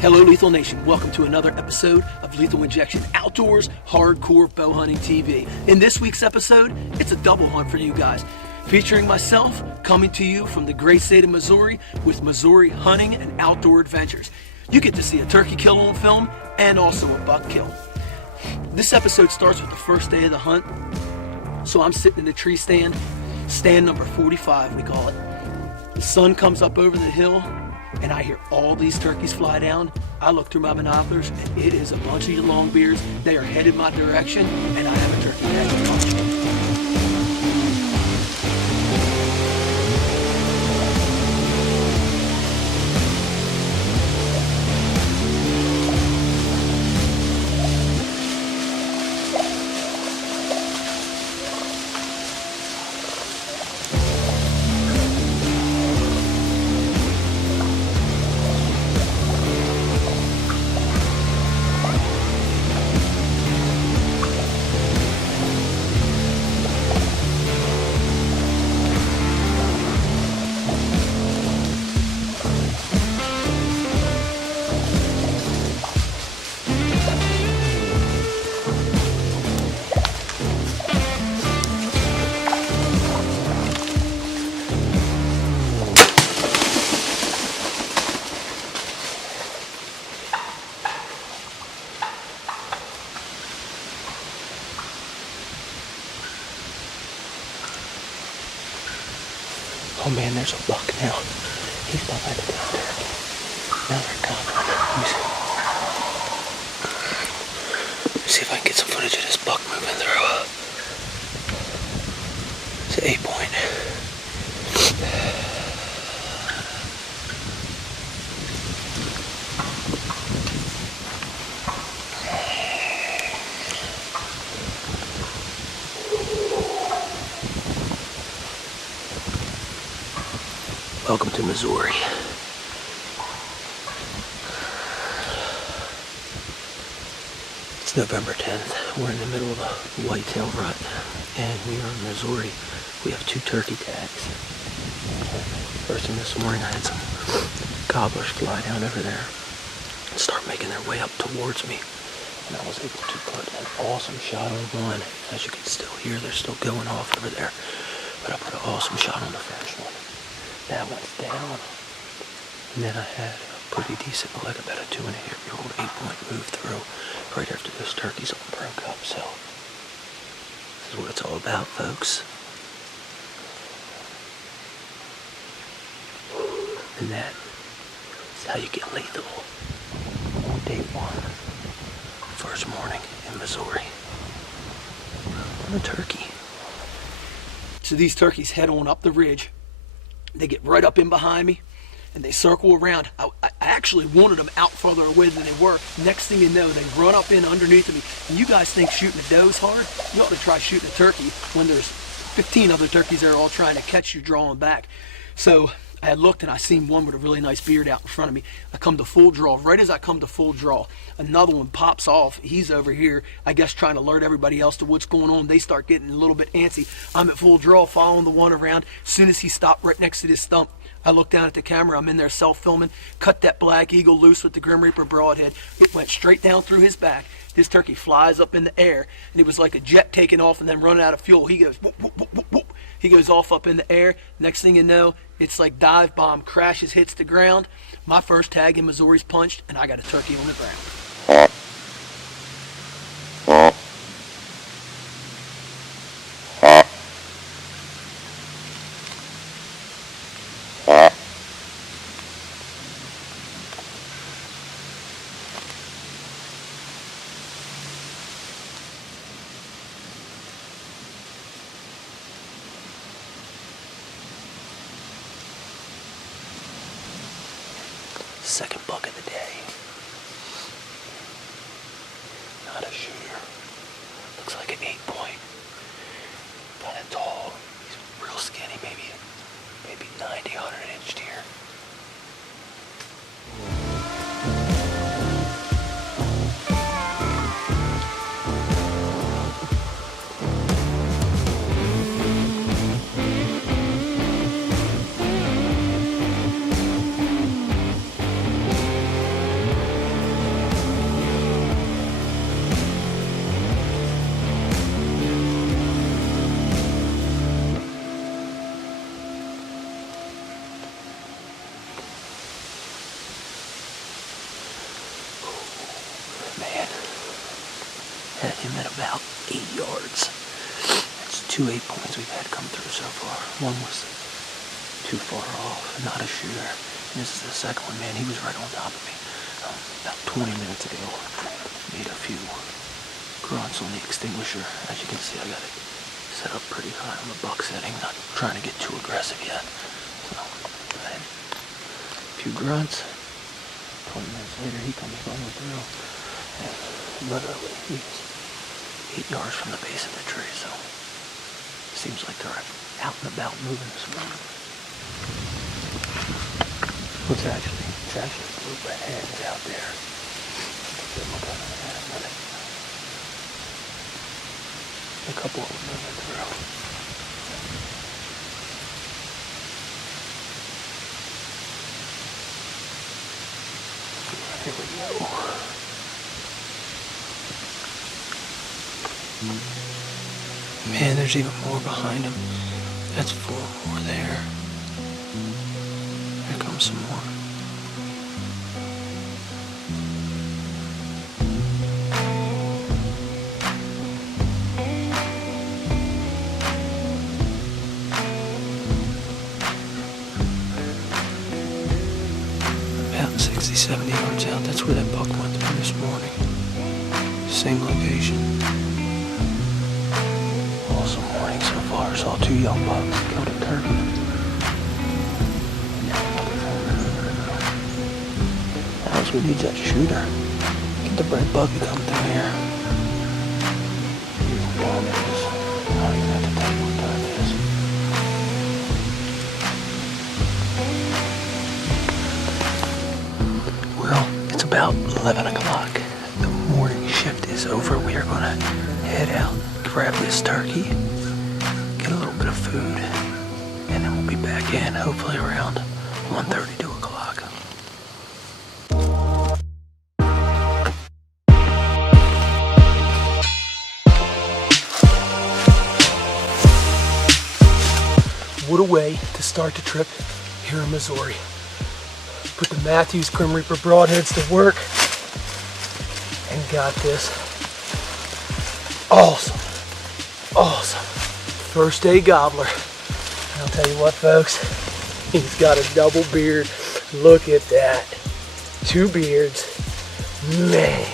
Hello Lethal Nation, welcome to another episode of Lethal Injection Outdoors Hardcore Bow Hunting TV. In this week's episode, it's a double hunt for you guys, featuring myself coming to you from the great state of Missouri with Missouri Hunting and Outdoor Adventures. You get to see a turkey kill on film and also a buck kill. This episode starts with the first day of the hunt, so I'm sitting in the tree stand number 45 we call it. The sun comes up over the hill, and I hear all these turkeys fly down. I look through my binoculars, and it is a bunch of your long beards. They are headed my direction, and I have a turkey tag to punch. Oh man, there's a buck now. He's behind the down turkey. Now they're coming. Let me see if I can get some footage of this buck moving through. It's an 8-point. Welcome to Missouri. It's November 10th. We're in the middle of a whitetail rut, and we are in Missouri. We have 2 turkey tags. First thing this morning, I had some gobblers fly down over there and start making their way up towards me, and I was able to put an awesome shot on one. As you can still hear, they're still going off over there, but I put an awesome shot on the first one. That one's down, and then I had a pretty decent, like about a 2.5-year-old 8-point move through right after those turkeys all broke up. So this is what it's all about, folks. And that is how you get lethal on day 1, first morning in Missouri on a turkey. So these turkeys head on up the ridge. They get right up in behind me, and they circle around. I actually wanted them out further away than they were. Next thing you know, they run up in underneath of me. And you guys think shooting a doe's hard? You ought to try shooting a turkey when there's 15 other turkeys that are all trying to catch you drawing back. So I had looked, and I seen one with a really nice beard out in front of me. I come to full draw. Right as I come to full draw, another one pops off. He's over here, I guess, trying to alert everybody else to what's going on. They start getting a little bit antsy. I'm at full draw, following the one around. As soon as he stopped right next to this stump, I looked down at the camera. I'm in there self-filming. Cut that black eagle loose with the Grim Reaper broadhead. It went straight down through his back. This turkey flies up in the air, and it was like a jet taking off and then running out of fuel. He goes whoop, whoop, whoop, whoop, whoop. He goes off up in the air. Next thing you know, it's like dive bomb, crashes, hits the ground. My first tag in Missouri's punched, and I got a turkey on the ground. Second buck of the day. Not a shooter. Looks like an 8-point. Kind of tall. He's real skinny, maybe 90, 100-inch deer. Had him at about 8 yards. That's 2 8-points we've had come through so far. One was too far off, not a shooter. And this is the second one, man. He was right on top of me. About 20 minutes ago, made a few grunts on the extinguisher. As you can see, I got it set up pretty high on the buck setting. Not trying to get too aggressive yet. So, I had a few grunts. 20 minutes later, he comes running through. And literally, he was 8 yards from the base of the tree, so seems like they're out and about moving this morning. It's actually a group of hens out there. A couple of them moving through. Here we go. Man, there's even more behind him. That's 4 more there. Here comes some more. About 60, 70 yards out. That's where that buck went through this morning. Same location. Awesome morning so far. Saw 2 young bucks. Killed a turkey. Now we need that shooter. Get the bread bug to come through here. I don't even have to tell you what time it is. Well, it's about 11 o'clock. The morning shift is over. We are going to head out, grab this turkey, get a little bit of food, and then we'll be back in hopefully around 1:30, 2 o'clock. What a way to start the trip here in Missouri. Put the Mathews Grim Reaper Broadheads to work and got this awesome first day gobbler. And I'll tell you what, folks, he's got a double beard. Look at that. 2 beards. Man,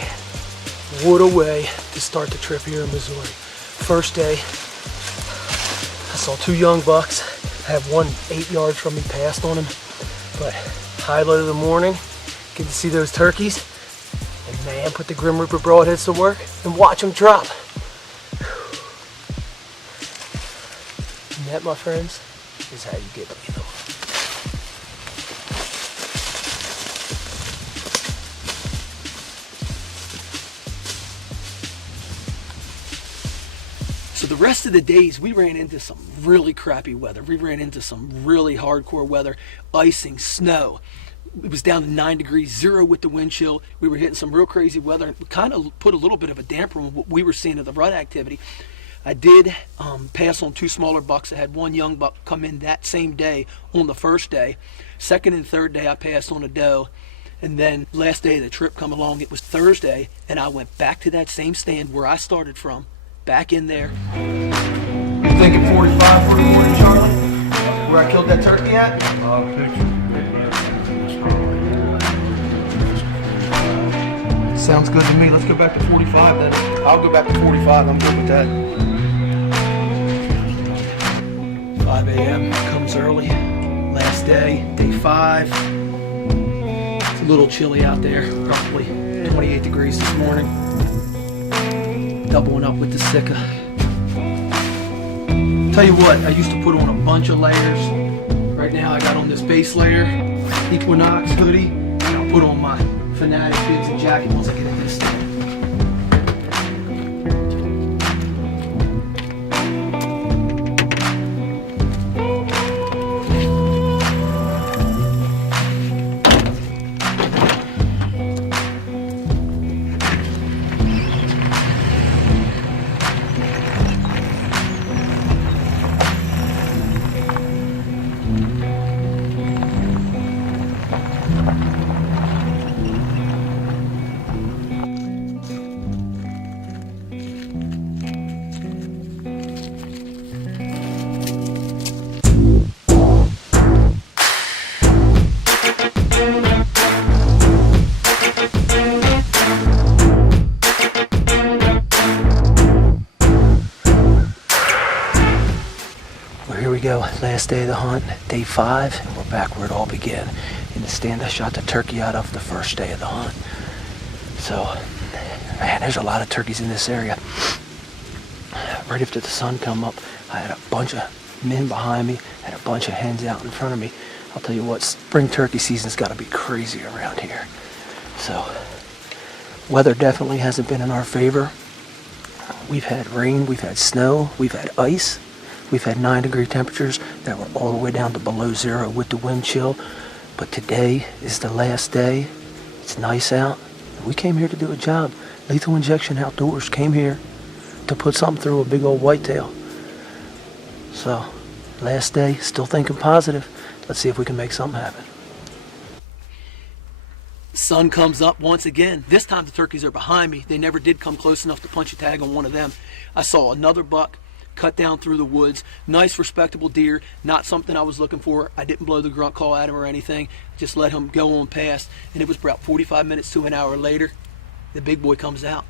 what a way to start the trip here in Missouri. First day, I saw 2 young bucks. I have one 8 yards from me, passed on him. But highlight of the morning, get to see those turkeys. And man, put the Grim Reaper Broadheads to work and watch them drop. And that, my friends, is how you get lethal. So the rest of the days, we ran into some really crappy weather. We ran into some really hardcore weather, icing, snow. It was down to 9 degrees, 0 with the wind chill. We were hitting some real crazy weather. It kind of put a little bit of a damper on what we were seeing of the rut activity. I did pass on 2 smaller bucks. I had 1 young buck come in that same day on the first day. Second and third day, I passed on a doe. And then last day of the trip come along, it was Thursday, and I went back to that same stand where I started from, back in there. You thinking 45 for the morning, Charlie? Where I killed that turkey at? Sounds good to me. Let's go back to 45 then. I'll go back to 45. I'm good with that. 5 a.m. comes early. Last day, day 5. It's a little chilly out there, probably 28 degrees this morning. Doubling up with the Sitka. Tell you what, I used to put on a bunch of layers. Right now I got on this base layer, Equinox hoodie, and I'll put on my Fanatic bibs and jacket once I get in this thing. Go. Last day of the hunt, day 5, and we're back where it all began. In the stand I shot the turkey out of the first day of the hunt. So, man, there's a lot of turkeys in this area. Right after the sun come up, I had a bunch of men behind me, had a bunch of hens out in front of me. I'll tell you what, spring turkey season's got to be crazy around here. So, weather definitely hasn't been in our favor. We've had rain, we've had snow, we've had ice. We've had 9-degree temperatures that were all the way down to below 0 with the wind chill. But today is the last day. It's nice out. We came here to do a job. Lethal Injection Outdoors came here to put something through a big old whitetail. So, last day, still thinking positive. Let's see if we can make something happen. Sun comes up once again. This time the turkeys are behind me. They never did come close enough to punch a tag on one of them. I saw another buck cut down through the woods. Nice, respectable deer. Not something I was looking for. I didn't blow the grunt call at him or anything. Just let him go on past. And it was about 45 minutes to an hour later, the big boy comes out.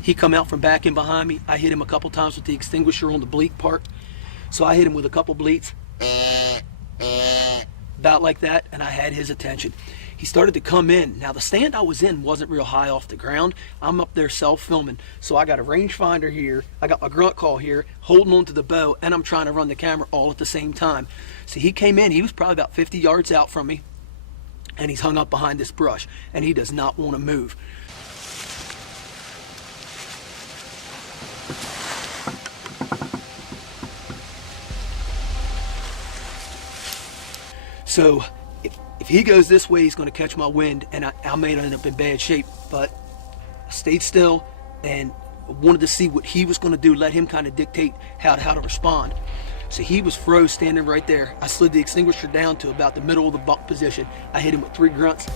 He come out from back in behind me. I hit him a couple times with the extinguisher on the bleat part. So I hit him with a couple bleats. About like that, and I had his attention. He started to come in. Now the stand I was in wasn't real high off the ground. I'm up there self-filming, so I got a rangefinder here, I got my grunt call here, holding onto the bow, and I'm trying to run the camera all at the same time. So he came in, he was probably about 50 yards out from me, and he's hung up behind this brush, and he does not want to move. So if he goes this way, he's going to catch my wind, and I may end up in bad shape. But I stayed still and wanted to see what he was going to do, let him kind of dictate how to respond. So he was froze standing right there. I slid the extinguisher down to about the middle of the buck position. I hit him with 3 grunts.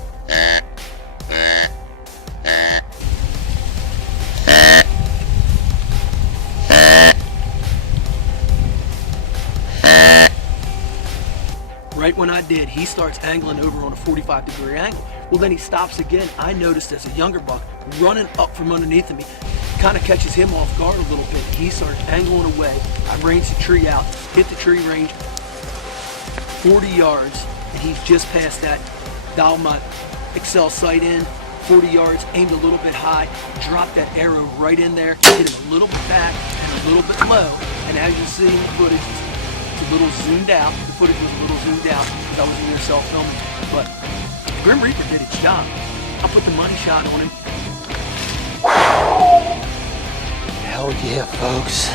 Right when I did, he starts angling over on a 45-degree angle. Well, then he stops again. I noticed as a younger buck running up from underneath of me, kind of catches him off guard a little bit. He starts angling away. I ranged the tree out, hit the tree range 40 yards, and he's just past that. Dialed my Excel sight in, 40 yards, aimed a little bit high, dropped that arrow right in there, hit him a little bit back and a little bit low, and as you see in the footage, a little zoomed out. The footage was a little zoomed out because I was in there self-filming. But Grim Reaper did its job. I put the money shot on him. Hell yeah, folks.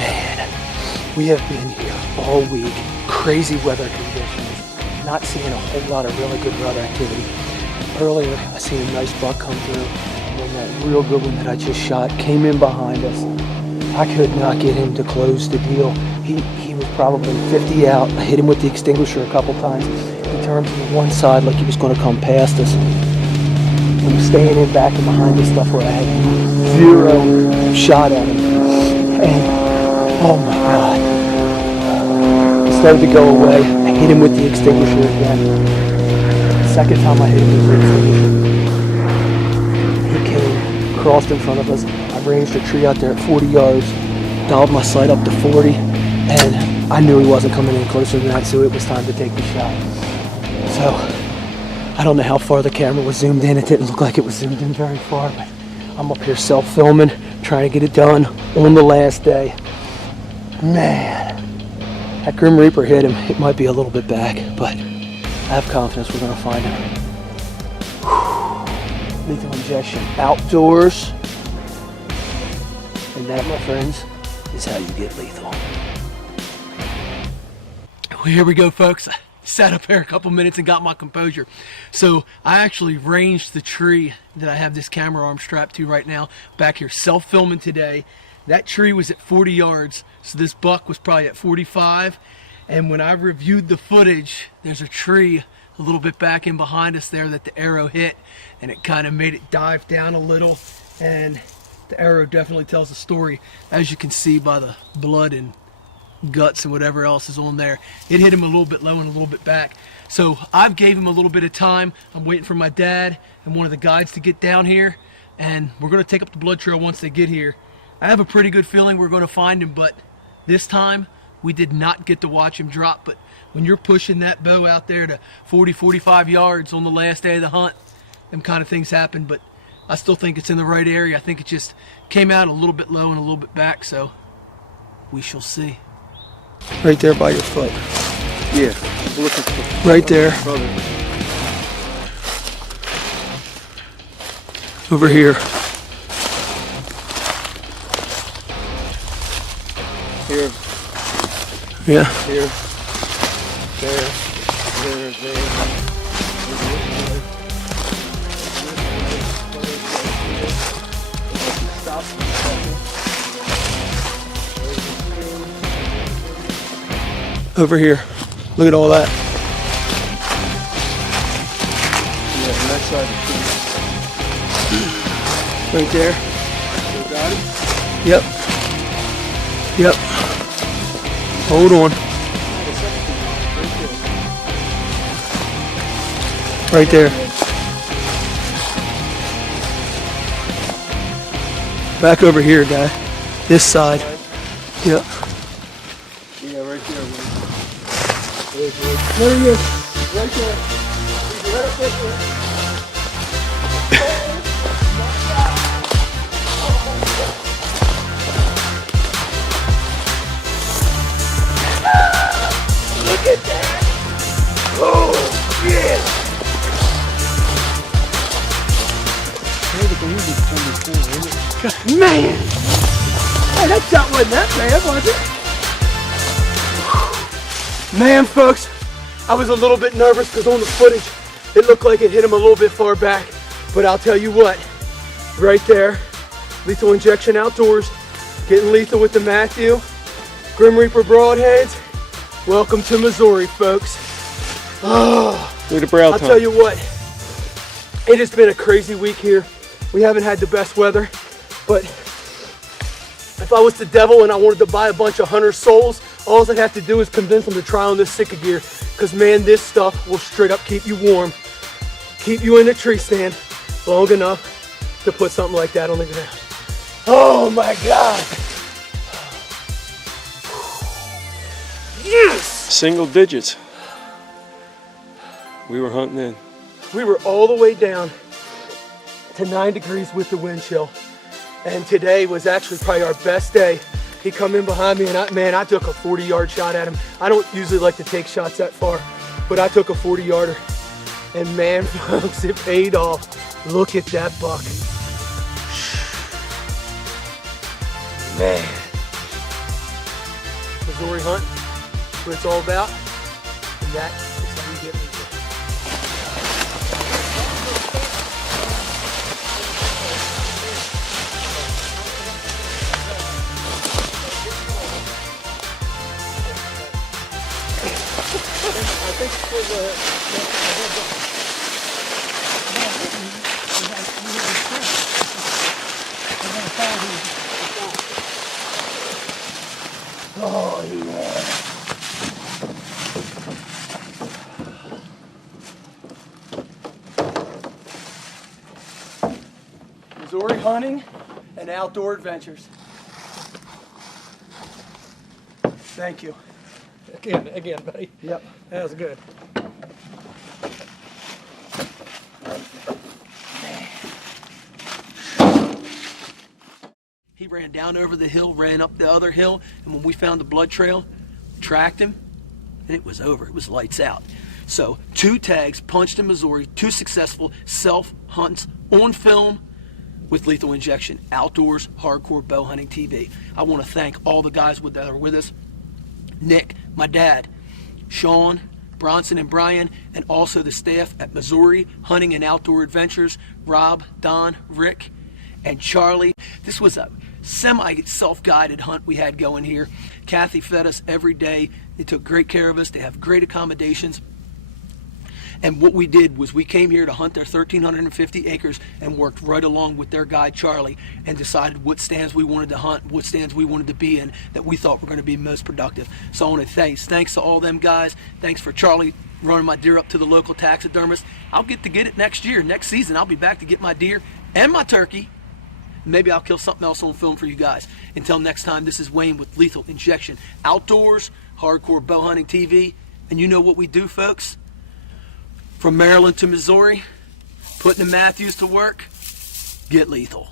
Man, we have been here all week. Crazy weather conditions. Not seeing a whole lot of really good rut activity. Earlier, I seen a nice buck come through. And then that real good one that I just shot came in behind us. I could not get him to close the deal. He was probably 50 out. I hit him with the extinguisher a couple times. He turned to the one side like he was going to come past us. I'm staying in back and behind this stuff where I had 0 shot at him. And, oh my God. He started to go away. I hit him with the extinguisher again. The second time I hit him with the extinguisher, he came crossed in front of us. I ranged a tree out there at 40 yards, dialed my sight up to 40, and I knew he wasn't coming in closer than that, so it was time to take the shot. So, I don't know how far the camera was zoomed in. It didn't look like it was zoomed in very far, but I'm up here self-filming, trying to get it done on the last day. Man, that Grim Reaper hit him. It might be a little bit back, but I have confidence we're going to find him. Lethal injection outdoors. And that, my friends, is how you get lethal. Well, here we go, folks. I sat up here a couple minutes and got my composure. So I actually ranged the tree that I have this camera arm strapped to right now back here, self-filming today. That tree was at 40 yards, so this buck was probably at 45. And when I reviewed the footage, there's a tree a little bit back in behind us there that the arrow hit, and it kind of made it dive down a little, and the arrow definitely tells a story, as you can see by the blood and guts and whatever else is on there. It hit him a little bit low and a little bit back. So I've gave him a little bit of time. I'm waiting for my dad and one of the guides to get down here, and we're going to take up the blood trail once they get here. I have a pretty good feeling we're going to find him, but this time we did not get to watch him drop. But when you're pushing that bow out there to 40, 45 yards on the last day of the hunt, them kind of things happen. But I still think it's in the right area. I think it just came out a little bit low and a little bit back, so we shall see. Right there by your foot. Yeah, I'm looking for right there. brother. Over here. Here, Yeah. here, there, there. Stop. Over here. Look at all that. Yeah, the next side. Right there. You got it? Yep. Yep. Hold on. Right there. Back over here, guy. This side. Yep. Yeah, right there. There he is. Right there. He's right up there. Look at that! Oh, yeah! Man! Hey, that shot wasn't that bad, was it? Man, folks, I was a little bit nervous because on the footage, it looked like it hit him a little bit far back. But I'll tell you what, right there, lethal injection outdoors, getting lethal with the Mathews, Grim Reaper Broadheads. Welcome to Missouri, folks. Oh, Look at the brow I'll tone. tell you what, it has been a crazy week here. We haven't had the best weather, but if I was the devil and I wanted to buy a bunch of hunter souls, all I'd have to do is convince them to try on this Sitka gear, because man, this stuff will straight up keep you warm, keep you in a tree stand long enough to put something like that on the ground. Oh my God. Yes! Single digits. We were hunting in. We were all the way down to 9 degrees with the wind chill. And today was actually probably our best day. He come in behind me and I took a 40-yard shot at him. I don't usually like to take shots that far, but I took a 40-yarder. And man, folks, it paid off. Look at that buck. Man. Missouri hunt, that's what it's all about. And that is how you get me. Oh, yeah. Missouri Hunting and Outdoor Adventures. Thank you. Again, buddy. Yep. That was good. He ran down over the hill, ran up the other hill, and when we found the blood trail, tracked him, and it was over. It was lights out. So 2 tags punched in Missouri, 2 successful self hunts on film with lethal injection. Outdoors Hardcore Bow Hunting TV. I want to thank all the guys that are with us. Nick, my dad, Sean, Bronson and Brian, and also the staff at Missouri Hunting and Outdoor Adventures, Rob, Don, Rick, and Charlie. This was a semi-self-guided hunt we had going here. Kathy fed us every day. They took great care of us. They have great accommodations. And what we did was we came here to hunt their 1,350 acres and worked right along with their guide Charlie and decided what stands we wanted to hunt, what stands we wanted to be in that we thought were going to be most productive. So I want to thanks to all them guys. Thanks for Charlie running my deer up to the local taxidermist. I'll get it next year. Next season I'll be back to get my deer and my turkey. Maybe I'll kill something else on film for you guys. Until next time, this is Wayne with Lethal Injection Outdoors, Hardcore Bow Hunting TV. And you know what we do, folks? From Maryland to Missouri, putting the Mathews to work, get lethal.